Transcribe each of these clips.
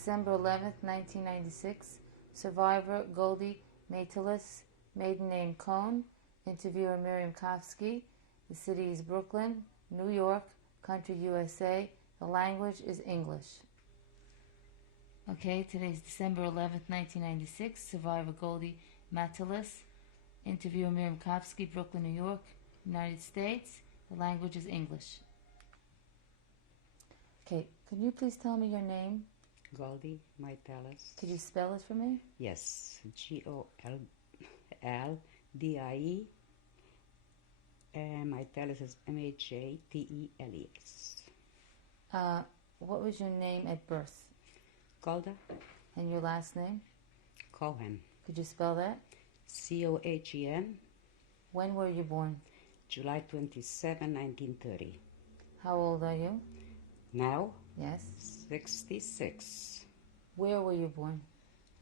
December 11th, 1996. Survivor Goldie, Majteles, maiden name Cohn. Interviewer Miriam Kofsky. The city is Brooklyn, New York, country USA. The language is English. Okay, today's December 11th, 1996. Survivor Goldie, Majteles. Interviewer Miriam Kofsky, Brooklyn, New York, United States. The language is English. Okay, can you please tell me your name? Goldie, Majteles. Could you spell it for me? Yes, Goldie. Majteles is Majteles. What was your name at birth? Goldie. And your last name? Cohen. Could you spell that? Cohen. When were you born? July 27, 1930. How old are you? Now? Yes. 66. Where were you born?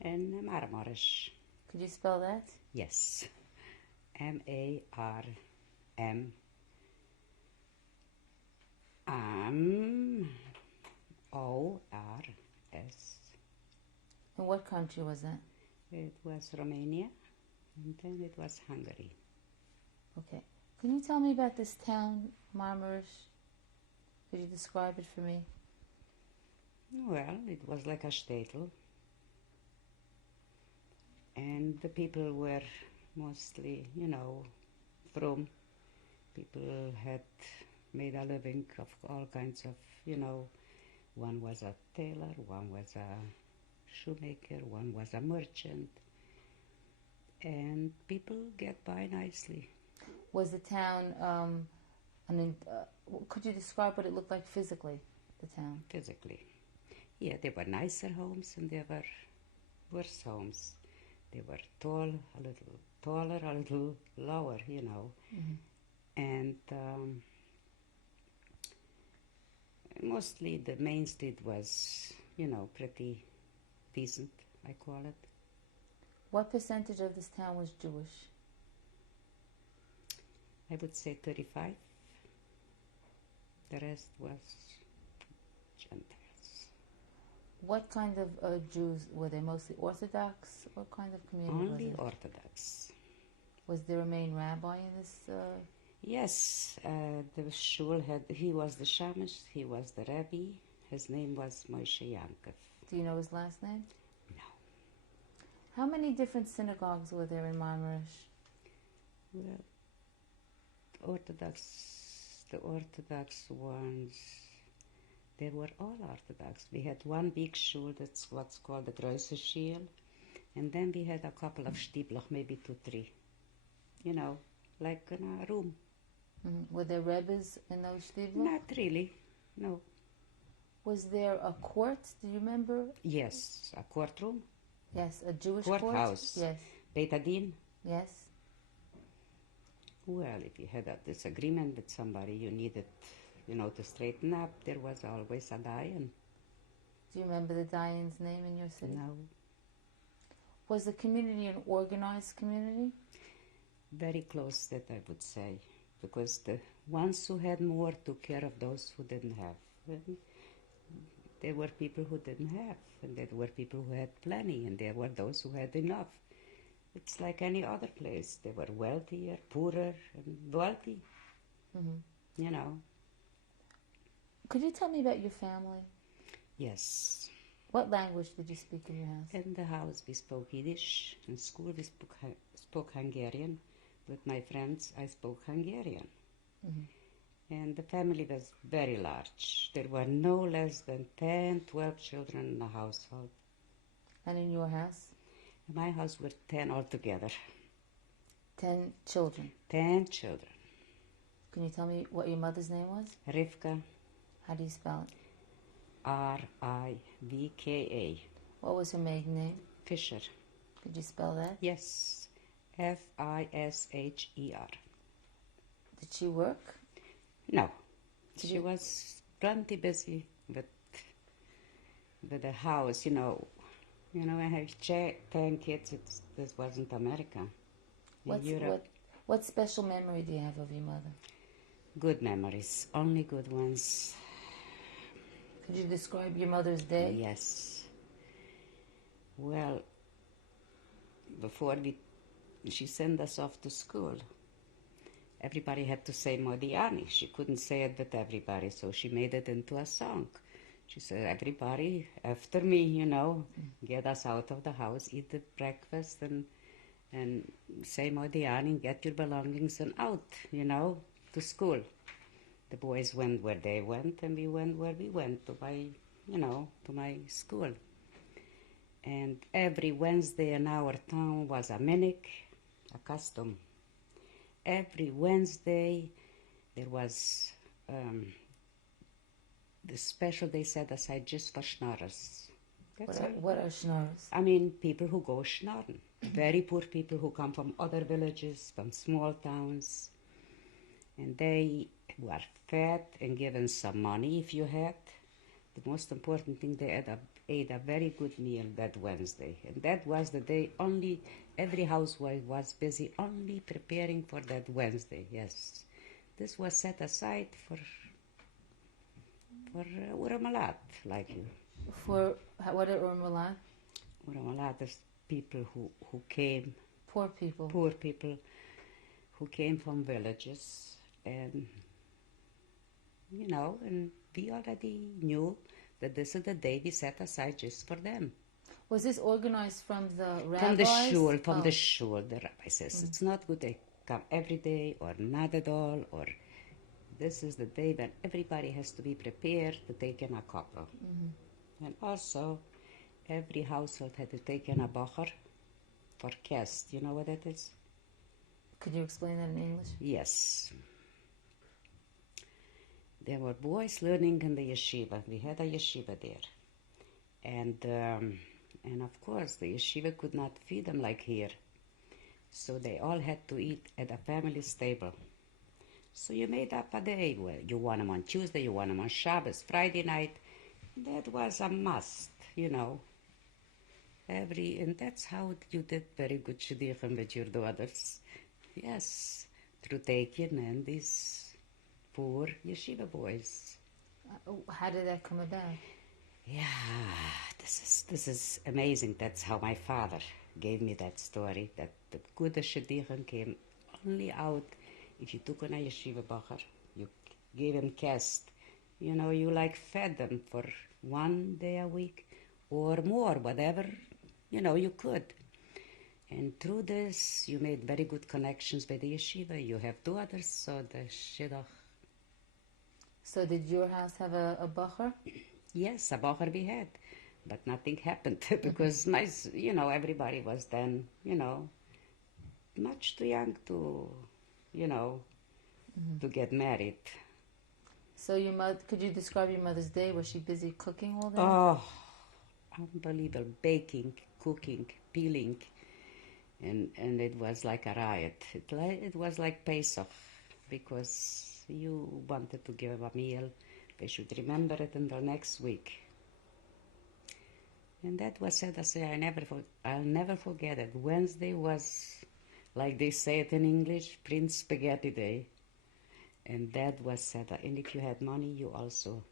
In Marmaris. Could you spell that? Yes. Marmors. And what country was that? It was Romania, and then it was Hungary. Okay. Can you tell me about this town, Marmaris? Could you describe it for me? Well, it was like a shtetl. And the people were mostly, from people had made a living of all kinds of, one was a tailor, one was a shoemaker, one was a merchant. And people get by nicely. Was the town, could you describe what it looked like physically, the town? Physically. Yeah, there were nicer homes and there were worse homes. They were tall, a little taller, a little lower, Mm-hmm. And mostly the main street was, pretty decent, I call it. What percentage of this town was Jewish? I would say 35. The rest was Gentiles. What kind of Jews were they? Mostly Orthodox? What kind of community was it? Only Orthodox. Was there a main rabbi in this? Yes, the shul he was the shamash, he was the rabbi. His name was Moshe Yankov. Do you know his last name? No. How many different synagogues were there in Marmaris? Well, the Orthodox ones, they were all Orthodox. We had one big shul, that's what's called the Große Schule, and then we had a couple of shtibloch, maybe 2, 3, like in a room. Mm-hmm. Were there rebbes in those shtibloch? Not really, no. Was there a court? Do you remember? Yes, a courtroom. Yes, a Jewish courthouse. Court? Yes. Beit Adin. Yes. Well, if you had a disagreement with somebody, you needed, to straighten up. There was always a dayan. Do you remember the dayan's name in your city? No. Was the community an organized community? Very close, that I would say, because the ones who had more took care of those who didn't have. And there were people who didn't have, and there were people who had plenty, and there were those who had enough. It's like any other place. They were wealthier, poorer, and wealthy. Mm-hmm. Could you tell me about your family? Yes. What language did you speak in your house? In the house we spoke Yiddish. In school we spoke Hungarian. With my friends I spoke Hungarian. Mm-hmm. And the family was very large. There were no less than 10, 12 children in the household. And in your house? In my house were 10 altogether. 10 children? 10 children. Can you tell me what your mother's name was? Rivka. How do you spell it? Rivka. What was her maiden name? Fisher. Could you spell that? Yes. Fisher. Did she work? No. She was plenty busy with the house, I have 10 kids. This wasn't America. What special memory do you have of your mother? Good memories, only good ones. Could you describe your mother's day? Yes. Well, before she sent us off to school, everybody had to say Modiani. She couldn't say it with everybody, so she made it into a song. She said, everybody after me, get us out of the house, eat the breakfast, and say Modiani, get your belongings and out, to school. The boys went where they went, and we went where we went, to my school. And every Wednesday in our town was a minute, a custom. Every Wednesday there was the special they set aside just for schnorrers. What are schnorrers? I mean, people who go schnorren. Very poor people who come from other villages, from small towns. And they were fed and given some money if you had. The most important thing, they ate a very good meal that Wednesday. And that was the day every housewife was busy only preparing for that Wednesday, yes. This was set aside for Uramalat, like you. For, what are Uramalat? Uramalat is people who came. Poor people. Poor people who came from villages. And, and we already knew that this is the day we set aside just for them. Was this organized from the rabbis? From the shul. The rabbi says, it's not good they come every day or not at all, or this is the day that everybody has to be prepared to take in a couple. Mm-hmm. And also, every household had to take in a bacher for guests. You know what that is? Could you explain that in English? Yes. There were boys learning in the yeshiva. We had a yeshiva there. And of course, the yeshiva could not feed them like here. So they all had to eat at a family's table. So you made up a day. Well, you want them on Tuesday, you want them on Shabbos, Friday night. That was a must, and that's how you did very good shidduchim with your daughters. Yes, through taking in these poor yeshiva boys. How did that come about? Yeah, this is amazing. That's how my father gave me that story, that the good shidduchim came only out if you took on a yeshiva bacher, you gave him kest. You fed them for 1 day a week or more, whatever, you could. And through this, you made very good connections with the yeshiva. You have daughters, so the shidduch. So did your house have a bacher? Yes, a bacher we had, but nothing happened because everybody was then, much too young to, to get married. So your mother, could you describe your mother's day? Was she busy cooking all day? Oh, unbelievable. Baking, cooking, peeling. And it was like a riot. It was like Pesach, because you wanted to give them a meal. They should remember it in the next week. And that was said, I'll never forget it. Wednesday was, like they say it in English, Prince Spaghetti Day. And that was said. And if you had money, you also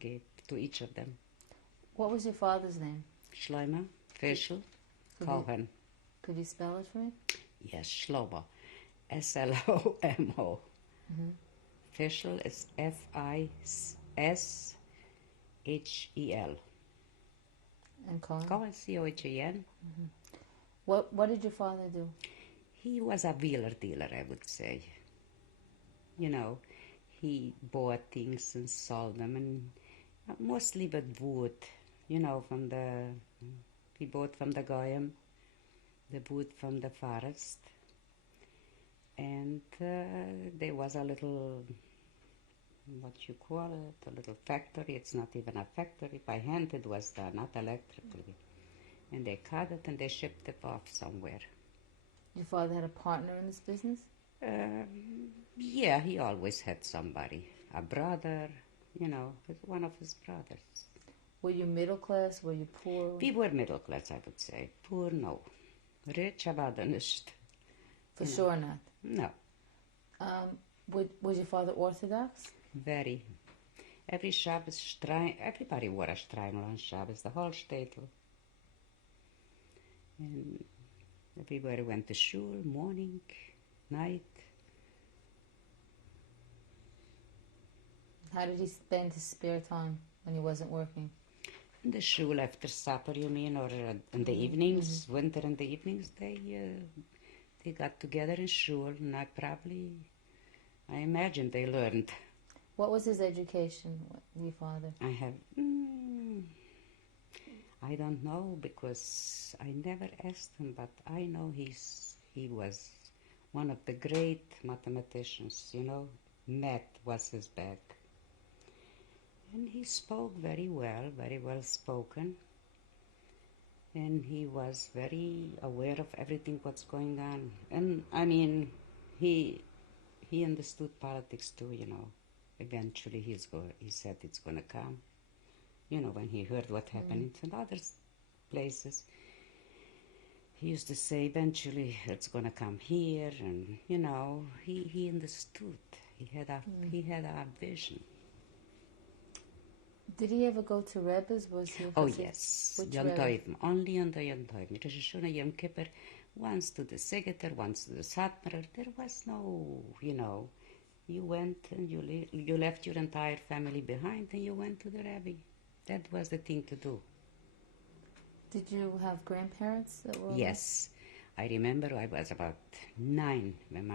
gave to each of them. What was your father's name? Shlomo Fischl Cohen. Could you spell it for me? Yes, Shlomo. Slomo. Mm-hmm. Fischl is Fishel. And Cohen? Cohen, Cohen. Mm-hmm. What did your father do? He was a wheeler dealer, I would say. He bought things and sold them, and mostly with wood, he bought from the Goyim, the wood from the forest. And there was a little, what you call it, a little factory. It's not even a factory. By hand it was done, not electrically. And they cut it and they shipped it off somewhere. Your father had a partner in this business? Yeah, he always had somebody. A brother, one of his brothers. Were you middle class? Were you poor? We were middle class, I would say. Poor, no. Rich, aber nicht. For sure not? No. Was your father Orthodox? Very. Every Shabbos, everybody wore a streimel on Shabbos, the whole shtetl. And everybody went to shul, morning, night. How did he spend his spare time when he wasn't working? In the shul after supper, you mean, or in the evenings, winter in the evenings, they got together in shul, and I imagine they learned. What was his education, your father? I don't know, because I never asked him, but I know he was one of the great mathematicians, you know. Math was his bag. And he spoke very well spoken. And he was very aware of everything what's going on. And, I mean, he understood politics too, you know. Eventually he said it's going to come. You know, when he heard what happened in other places, he used to say, eventually it's going to come here. And, you know, he understood. He had a vision. Did he ever go to Rebbe's? Was he? Oh, yes. Which Yom Rebbe? Tovim. Only on the Yom Tovim. Rosh Hashanah, Yom Kippur, once to the Segeter, once to the Satmar. There was no, you know, you went and you left your entire family behind and you went to the Rebbe. That was the thing to do. Did you have grandparents that were? Yes. I remember I was about 9 when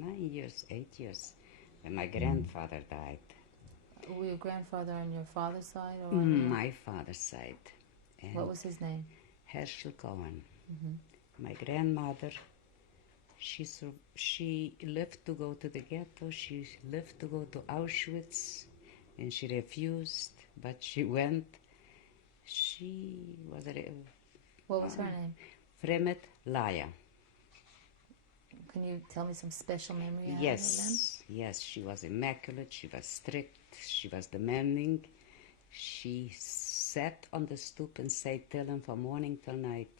8 years, when my grandfather died. Were your grandfather on your father's side or on My father's side. And what was his name? Herschel Cohen. My grandmother, she lived to go to the ghetto. She lived to go to Auschwitz, and she refused, but she went. She was What was her name? Fremet Laya. Can you tell me some special memory you have of them? Yes, she was immaculate, she was strict, she was demanding. She sat on the stoop and said Tehillim from morning till night.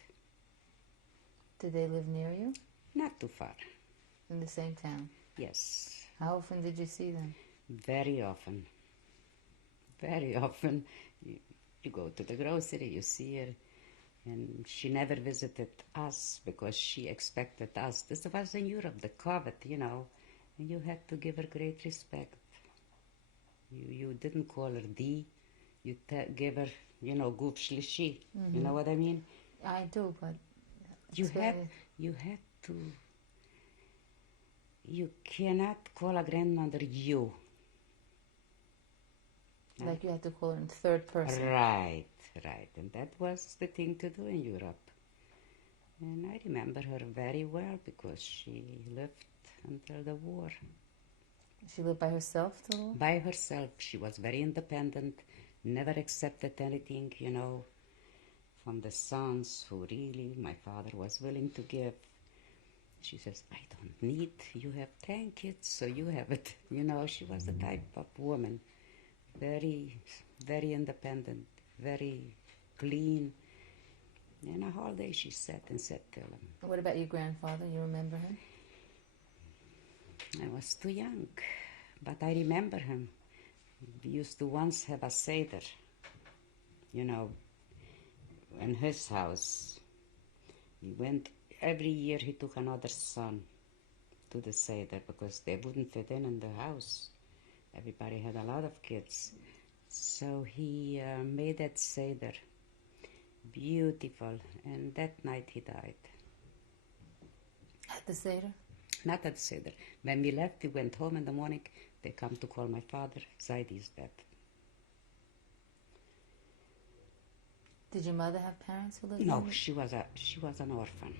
Did they live near you? Not too far. In the same town? Yes. How often did you see them? Very often. Very often. You go to the grocery, you see her. And she never visited us because she expected us. This was in Europe, the COVID, you know. And you had to give her great respect. You didn't call her D. You gave her, you know, Guf Shlishi. You know what I mean? I do, but You had to. You cannot call a grandmother you. like you had to call her in third person. Right. And that was the thing to do in Europe. And I remember her very well because she lived until the war. She lived by herself too? By herself. She was very independent, never accepted anything, you know, from the sons who really my father was willing to give. She says, I don't need, you have 10 kids, so you have it. You know, she was the type of woman, very, very independent, very clean. And a whole day she sat and said to him. What about your grandfather? You remember him? I was too young, but I remember him. We used to once have a Seder, you know, in his house. We went, every year he took another son to the Seder because they wouldn't fit in the house. Everybody had a lot of kids. So he made that Seder beautiful, and that night he died. At the Seder? Not at the Seder. When we left, we went home in the morning. They come to call my father. Zaidi is dead. Did your mother have parents who lived No, there? she was an orphan.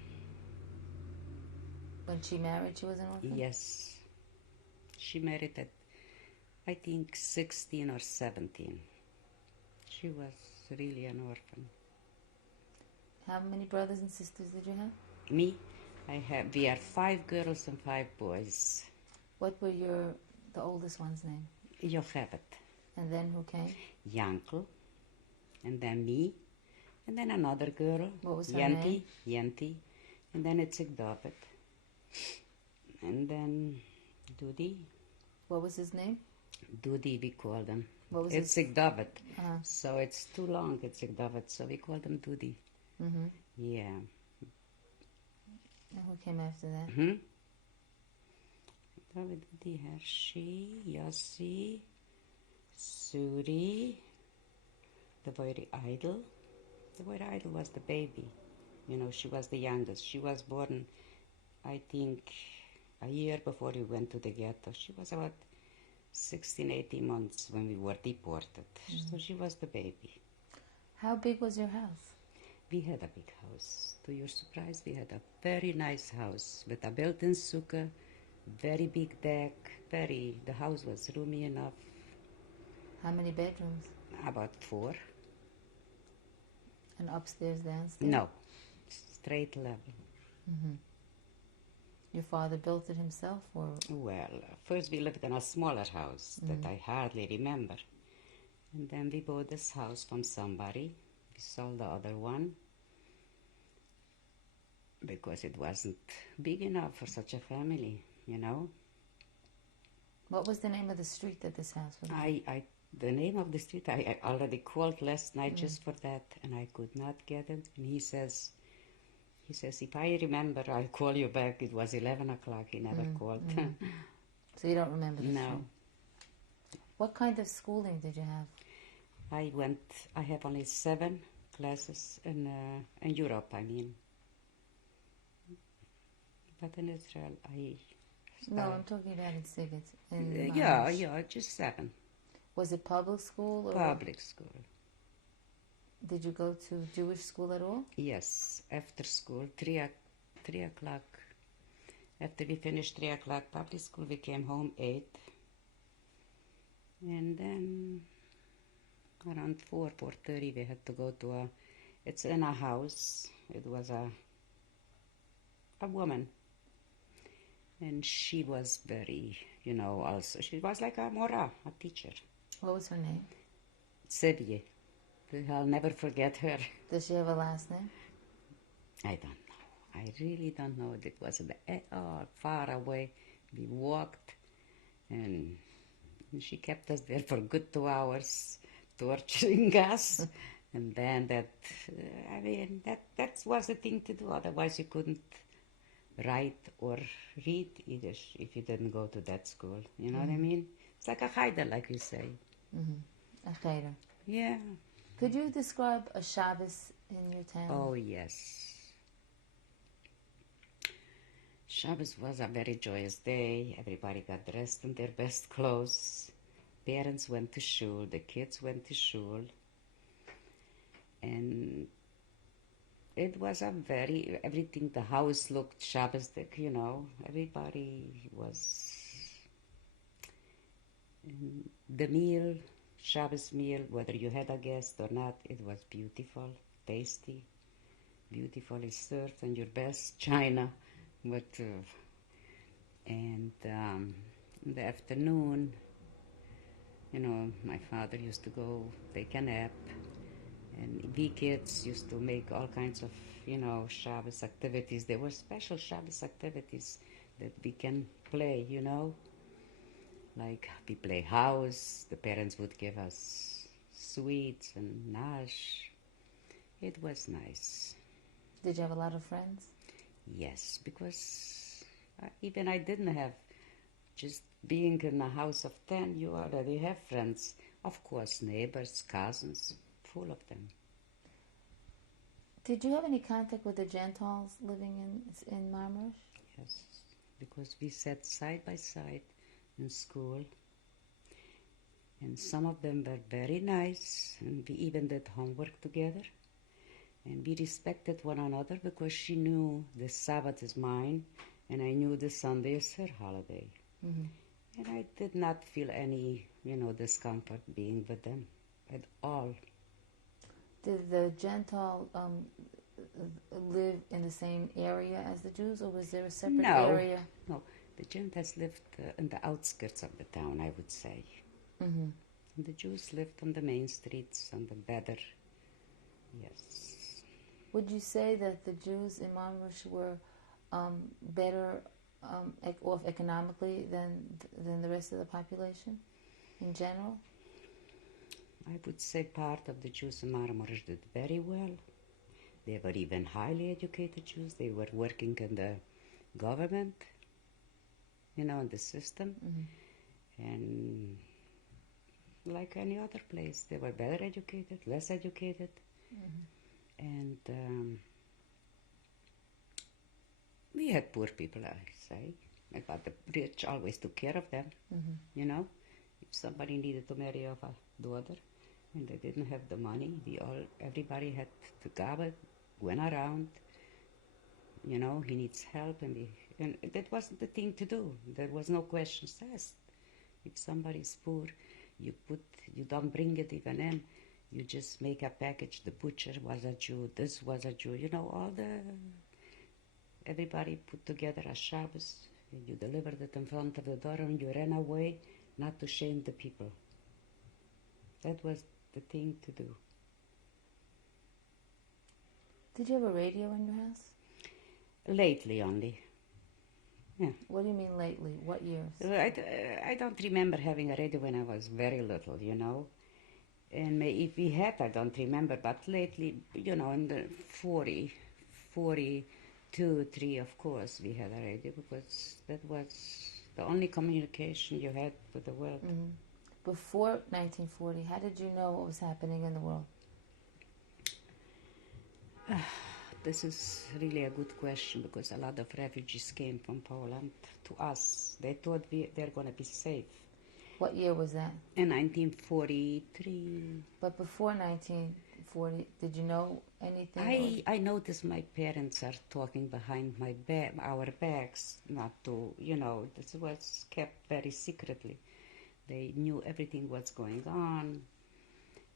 When she married, she was an orphan? Yes. She married at, I think, 16 or 17. She was really an orphan. How many brothers and sisters did you have? Me? We are 5 girls and 5 boys. What were the oldest one's name? Yocheved. And then who came? Yankel. And then me. And then another girl. What was her name? Yenti. And then Itzik David. And then Dudi. What was his name? Dudi, we called him. What was Itzik David. Uh-huh. So it's too long, Itzik David, so we called him Dudi. Mm-hmm. Yeah. And who came after that? David, Hershey, Yossi, Suri, the boy Idol. The boy Idol was the baby. You know, she was the youngest. She was born, I think, a year before we went to the ghetto. She was about 16, 18 months when we were deported. So she was the baby. How big was your house? We had a big house. To your surprise, we had a very nice house with a built-in sukkah, very big deck, the house was roomy enough. How many bedrooms? About 4. And upstairs, downstairs? No, straight level. Your father built it himself, or? Well, first we lived in a smaller house that I hardly remember. And then we bought this house from somebody. We sold the other one because it wasn't big enough for such a family, you know. What was the name of the street that this house was in? The name of the street, I already called last night just for that, and I could not get it. And he says, if I remember, I'll call you back. It was 11 o'clock. He never called. So you don't remember the street? No. What kind of schooling did you have? I have only 7 classes in Europe, I mean. But in Israel, No, I'm talking about in Sigurd. Yeah, just 7. Was it public school? Or Public school. Did you go to Jewish school at all? Yes, after school, 3 o'clock. After we finished 3 o'clock public school, we came home 8. And then around 4:30, we had to go to it's in a house. It was a woman. And she was very, also, she was like a mora, a teacher. What was her name? Sevye. I'll never forget her. Does she have a last name? I don't know. I really don't know. It was far away. We walked, and she kept us there for a good 2 hours, torturing us. And then that was the thing to do. Otherwise, you couldn't write or read Yiddish if you didn't go to that school. You know what I mean? It's like a cheder, like you say. A cheder. Yeah. Could you describe a Shabbos in your town? Oh, yes. Shabbos was a very joyous day. Everybody got dressed in their best clothes. Parents went to shul. The kids went to shul. And it was everything, the house looked Shabbos-like, Everybody was... The meal, Shabbos meal, whether you had a guest or not, it was beautiful, tasty, beautifully served in your best china. But, in the afternoon, my father used to go take a nap, and we kids used to make all kinds of, Shabbos activities. There were special Shabbos activities that we can play, Like we play house, the parents would give us sweets and nash. It was nice. Did you have a lot of friends? Yes, because even I didn't have, just being in a house of 10, you already have friends. Of course, neighbors, cousins, full of them. Did you have any contact with the Gentiles living in Marmaris? Yes, because we sat side by side in school, and some of them were very nice, and we even did homework together, and we respected one another because she knew the Sabbath is mine, and I knew the Sunday is her holiday. And I did not feel any, discomfort being with them at all. Did the Gentile live in the same area as the Jews, or was there a separate area? No. The Gentiles lived in the outskirts of the town, I would say. And the Jews lived on the main streets, on the better, yes. Would you say that the Jews in Marmaris were better off economically than the rest of the population in general? I would say part of the Jews in Marmaris did very well. They were even highly educated Jews. They were working in the government, in the system. And like any other place, they were better educated, less educated. And we had poor people, I say. But the rich always took care of them, If somebody needed to marry off a daughter and they didn't have the money, everybody had to gather, went around, he needs help, and that wasn't the thing to do. There was no questions asked. If somebody's poor, you don't bring it even in. You just make a package. The butcher was a Jew, this was a Jew, everybody put together a Shabbos, and you delivered it in front of the door, and you ran away, not to shame the people. That was the thing to do. Did you have a radio in your house? Lately only. Yeah. What do you mean lately? What years? I don't remember having a radio when I was very little, And if we had, I don't remember, but lately, in the 42, 3, of course, we had a radio, because that was the only communication you had with the world. Before 1940, how did you know what was happening in the world? This is really a good question, because a lot of refugees came from Poland to us. They thought they're going to be safe. What year was that? In 1943. But before 1940, did you know anything? I noticed my parents are talking behind our backs, not to, this was kept very secretly. They knew everything was going on,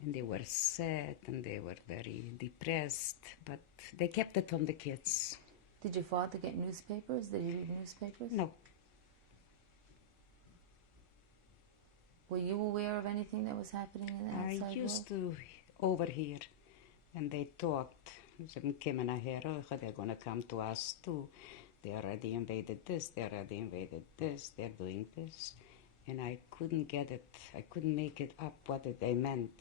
and they were sad, and they were very depressed, but they kept it from the kids. Did your father get newspapers? Did he read newspapers? No. Were you aware of anything that was happening in the outside world? I used to overhear, and they talked. Some came in a hair, they're going to come to us too. They already invaded this, they already invaded this, they're doing this. And I couldn't get it, I couldn't make it up what they meant.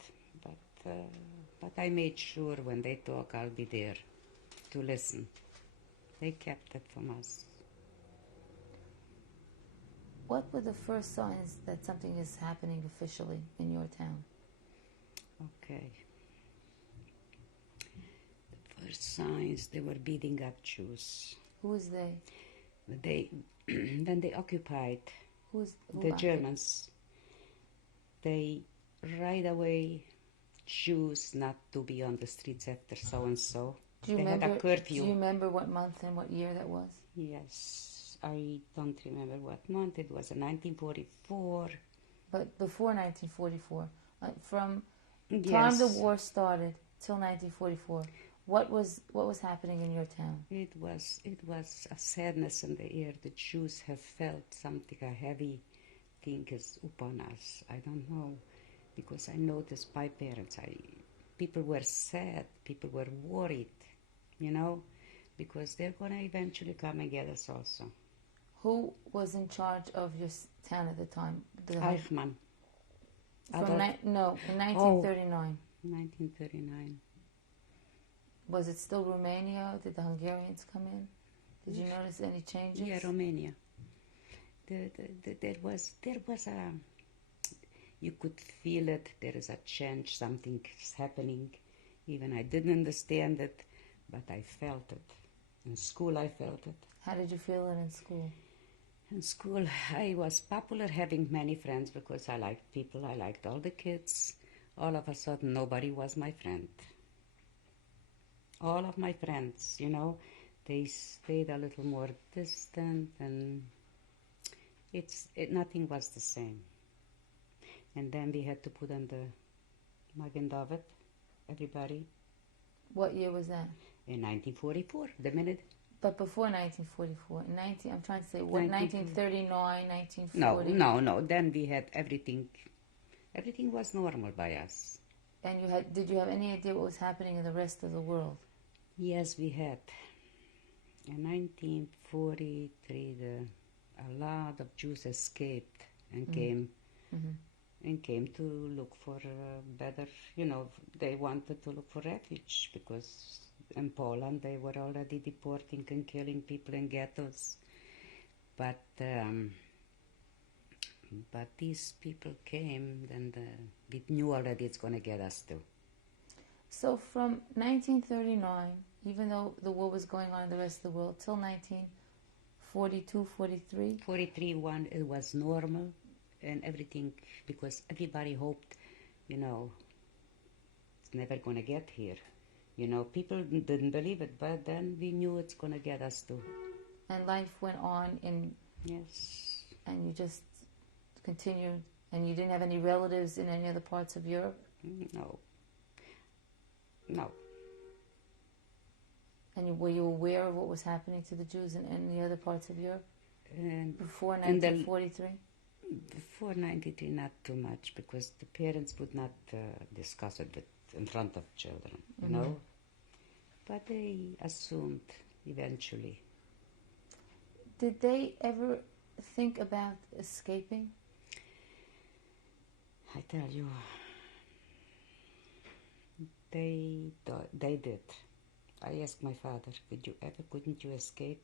But I made sure when they talk, I'll be there to listen. They kept it from us. What were the first signs that something is happening officially in your town? Okay. The first signs, they were beating up Jews. Who was they? When they occupied Who the Germans, they right away choose not to be on the streets after so-and-so. They had a curfew. Do you remember what month and what year that was? Yes, I don't remember what month. It was in 1944. But before 1944, from the Yes. time the war started till 1944, what was happening in your town? It was a sadness in the air. The Jews have felt something, a heavy thing is upon us. I don't know, because I noticed my parents. People were sad. People were worried, because they're going to eventually come and get us also. Who was in charge of your town at the time? Eichmann. In 1939. 1939. Was it still Romania? Did the Hungarians come in? Did you notice any changes? Yeah, Romania. There was a, you could feel it. There is a change. Something is happening. Even I didn't understand it, but I felt it. In school, I felt it. How did you feel it in school? In school, I was popular, having many friends, because I liked people. I liked all the kids. All of a sudden, nobody was my friend. All of my friends, they stayed a little more distant, and nothing was the same. And then we had to put on the Magen David, everybody. What year was that? In 1944, the minute. But before 1944, I'm trying to say, what, 1939, 1940? No. Then we had everything. Everything was normal by us. And did you have any idea what was happening in the rest of the world? Yes, we had. In 1943, a lot of Jews escaped and came to look for better. They wanted to look for refuge, because in Poland, they were already deporting and killing people in ghettos. But these people came, and we knew already it's going to get us too. So from 1939, even though the war was going on in the rest of the world, till 1942, 43? 43, it was normal and everything, because everybody hoped, it's never going to get here. People didn't believe it, but then we knew it's going to get us too. And life went on, Yes. And you just continued, and you didn't have any relatives in any other parts of Europe? No. And were you aware of what was happening to the Jews in the other parts of Europe before 1943? Before 1993, not too much, because the parents would not discuss it in front of children, you know. But they assumed eventually. Did they ever think about escaping? I tell you, they did. I asked my father, couldn't you escape?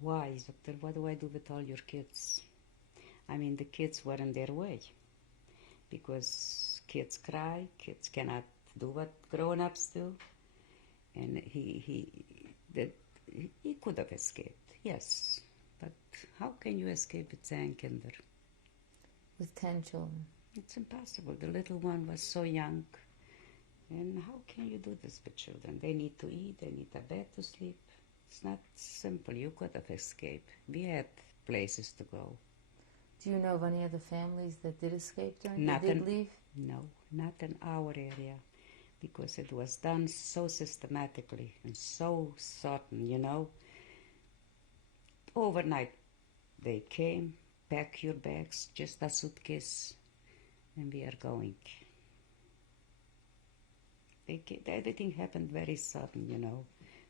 Why? Doctor, what do I do with all your kids? I mean, the kids were in their way, because kids cry, kids cannot do what grown-ups do, and he could have escaped, yes, but how can you escape with 10 kinder? With 10 children? It's impossible. The little one was so young, and how can you do this with children? They need to eat, they need a bed to sleep. It's not simple. You could have escaped. We had places to go. Do you know of any other families that did escape during? That did leave? No, not in our area, because it was done so systematically and so certain, you know. Overnight, they came, pack your bags, just a suitcase, and we are going. Everything happened very sudden, you know.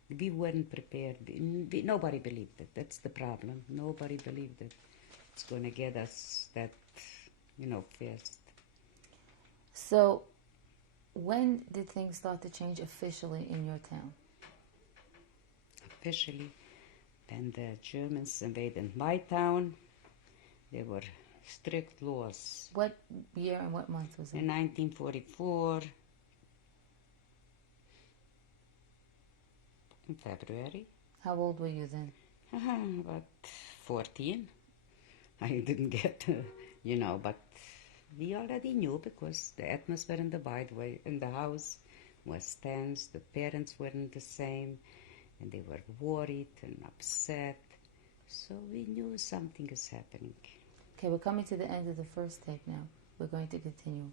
We weren't prepared. Nobody believed it. That's the problem. Nobody believed it. It's going to get us that, fast. So, when did things start to change officially in your town? Officially, when the Germans invaded my town, there were strict laws. What year and what month was it? In 1944, in February. How old were you then? About 14. I didn't get, but we already knew, because the atmosphere in the house was tense. The parents weren't the same, and they were worried and upset. So we knew something is happening. Okay, we're coming to the end of the first tape now. We're going to continue.